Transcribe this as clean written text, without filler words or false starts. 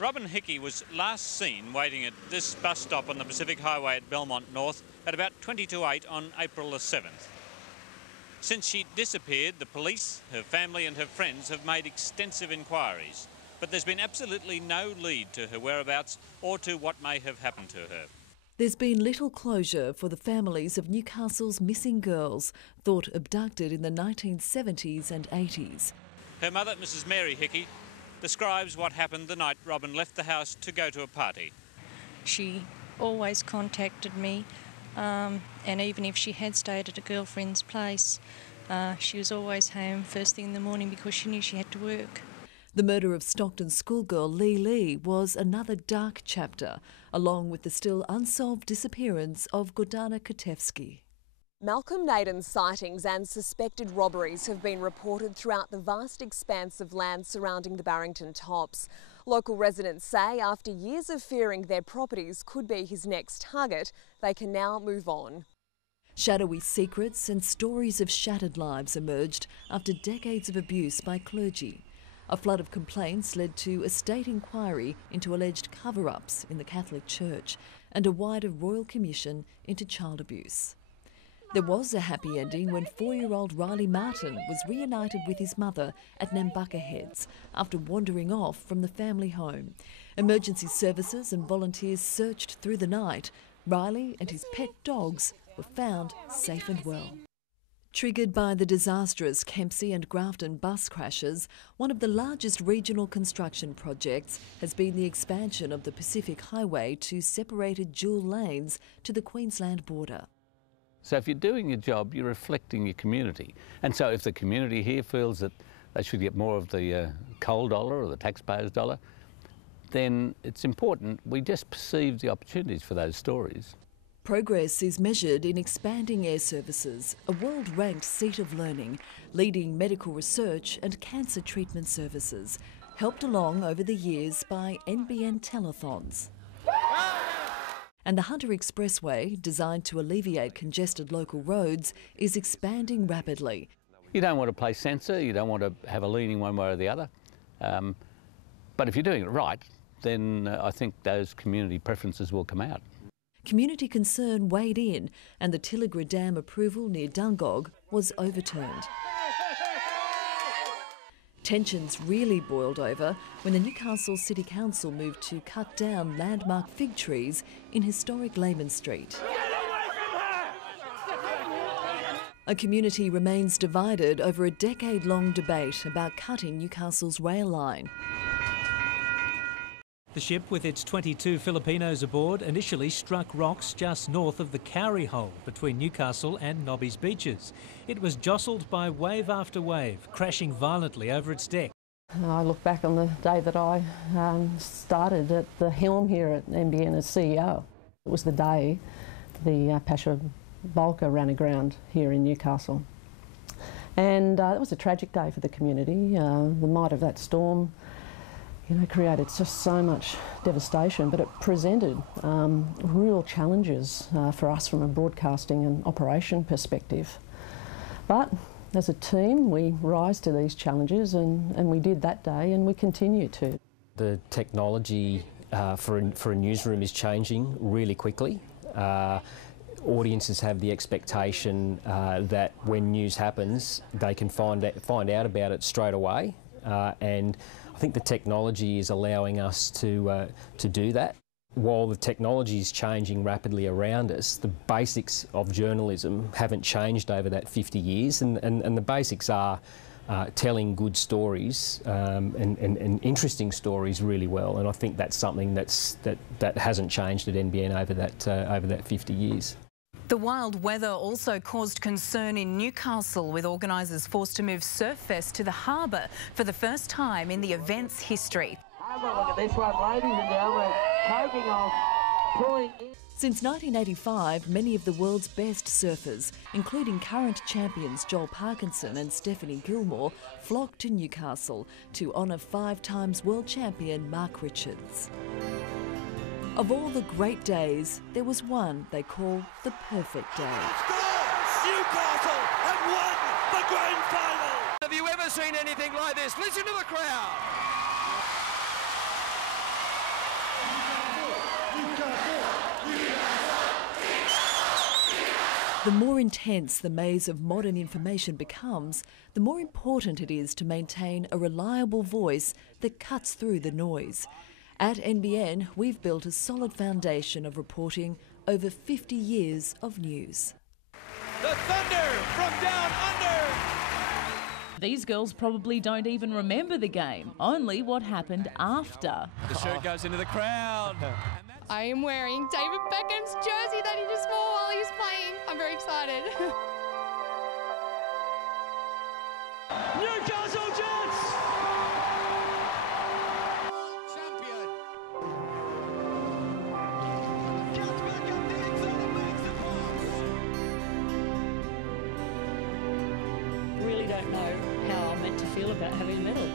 Robin Hickey was last seen waiting at this bus stop on the Pacific Highway at Belmont North at about 20 to 8 on April the 7th. Since she disappeared, the police, her family and her friends have made extensive inquiries, but there's been absolutely no lead to her whereabouts or to what may have happened to her. There's been little closure for the families of Newcastle's missing girls, thought abducted in the 1970s and 80s. Her mother, Mrs Mary Hickey, describes what happened the night Robin left the house to go to a party. She always contacted me, and even if she had stayed at a girlfriend's place, she was always home first thing in the morning because she knew she had to work. The murder of Stockton schoolgirl Lee was another dark chapter, along with the still unsolved disappearance of Gordana Katevsky. Malcolm Naden's sightings and suspected robberies have been reported throughout the vast expanse of land surrounding the Barrington Tops. Local residents say after years of fearing their properties could be his next target, they can now move on. Shadowy secrets and stories of shattered lives emerged after decades of abuse by clergy. A flood of complaints led to a state inquiry into alleged cover-ups in the Catholic Church and a wider royal commission into child abuse. There was a happy ending when 4-year-old Riley Martin was reunited with his mother at Nambucca Heads after wandering off from the family home. Emergency services and volunteers searched through the night. Riley and his pet dogs were found safe and well. Triggered by the disastrous Kempsey and Grafton bus crashes, one of the largest regional construction projects has been the expansion of the Pacific Highway to separated dual lanes to the Queensland border. So if you're doing your job, you're reflecting your community. And so if the community here feels that they should get more of the coal dollar or the taxpayer's dollar, then it's important we just perceive the opportunities for those stories. Progress is measured in expanding air services, a world-ranked seat of learning, leading medical research and cancer treatment services, helped along over the years by NBN telethons. And the Hunter Expressway, designed to alleviate congested local roads, is expanding rapidly. You don't want to play censor, you don't want to have a leaning one way or the other. But if you're doing it right, then I think those community preferences will come out. Community concern weighed in and the Tilligra Dam approval near Dungog was overturned. Tensions really boiled over when the Newcastle City Council moved to cut down landmark fig trees in historic Lehman Street. A community remains divided over a decade-long debate about cutting Newcastle's rail line. The ship, with its 22 Filipinos aboard, initially struck rocks just north of the Cowrie Hole between Newcastle and Nobby's beaches. It was jostled by wave after wave, crashing violently over its deck. I look back on the day that I started at the helm here at NBN as CEO. It was the day the Pasha Bulker ran aground here in Newcastle. And it was a tragic day for the community. The might of that storm created just so much devastation, but it presented real challenges for us from a broadcasting and operation perspective. But as a team, we rise to these challenges, and we did that day, and we continue to. The technology for a newsroom is changing really quickly. Audiences have the expectation that when news happens, they can find out about it straight away, and I think the technology is allowing us to do that. While the technology is changing rapidly around us, the basics of journalism haven't changed over that 50 years, and the basics are telling good stories and interesting stories really well, and I think that's something that hasn't changed at NBN over that 50 years. The wild weather also caused concern in Newcastle, with organisers forced to move Surffest to the harbour for the first time in the event's history. Have a look at this one, ladies and gentlemen, taking off, pulling in. Since 1985, many of the world's best surfers, including current champions Joel Parkinson and Stephanie Gilmore, flocked to Newcastle to honour 5-time world champion Mark Richards. Of all the great days, there was one they call the perfect day. Newcastle have won the grand final! Have you ever seen anything like this? Listen to the crowd! The more intense the maze of modern information becomes, the more important it is to maintain a reliable voice that cuts through the noise. At NBN, we've built a solid foundation of reporting over 50 years of news. The Thunder from down under. These girls probably don't even remember the game, only what happened after. The shirt goes into the crowd. I am wearing David Beckham's jersey that he just wore while he was playing. I'm very excited. Newcastle Jets! Champion! Gets back up the end zone and makes the pass. Really don't know how I'm meant to feel about having a medal.